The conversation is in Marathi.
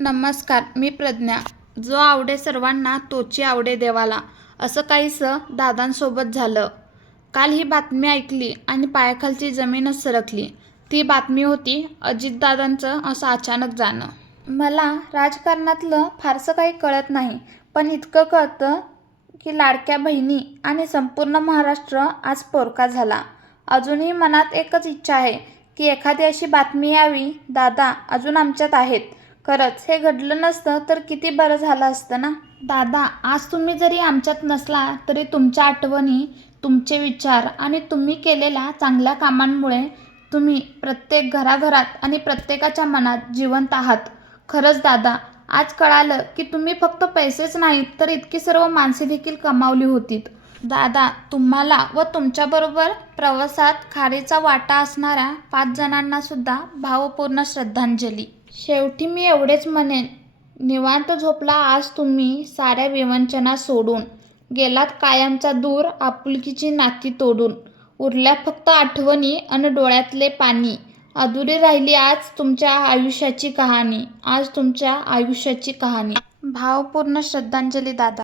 नमस्कार, मी प्रज्ञा. जो आवडे सर्वांना तोची आवडे देवाला, असं काहीसं दादांसोबत झालं. काल ही बातमी ऐकली आणि पायाखालची जमीनच सरकली. ती बातमी होती अजितदादांचं असं अचानक जाणं. मला राजकारणातलं फारसं काही कळत नाही, पण इतकं कळतं की लाडक्या बहिणी आणि संपूर्ण महाराष्ट्र आज पोरका झाला. अजूनही मनात एकच इच्छा आहे की एखादी अशी बातमी यावी, दादा अजून आमच्यात आहेत. खरंच हे घडलं नसतं तर किती बरं झालं असतं ना. दादा, आज तुम्ही जरी आमच्यात नसला तरी तुमच्या आठवणी, तुमचे विचार आणि तुम्ही केलेल्या चांगल्या कामांमुळे तुम्ही प्रत्येक घराघरात आणि प्रत्येकाच्या मनात जिवंत आहात. खरंच दादा, आज कळालं की तुम्ही फक्त पैसेच नाहीत तर इतकी सर्व माणसे देखील कमावली होतीत. दादा, तुम्हाला व तुमच्याबरोबर प्रवासात खारीचा वाटा असणाऱ्या 5 जणांना सुद्धा भावपूर्ण श्रद्धांजली. शेवटी मी एवढेच म्हणेन, निवांत झोपला आज तुम्ही साऱ्या विवंचना सोडून. गेलात कायमचा दूर आपुलकीची नाती तोडून. उरल्या फक्त आठवणी अन डोळ्यातले पाणी. अधुरी राहिली आज तुमच्या आयुष्याची कहाणी. आज तुमच्या आयुष्याची कहाणी. भावपूर्ण श्रद्धांजली दादा.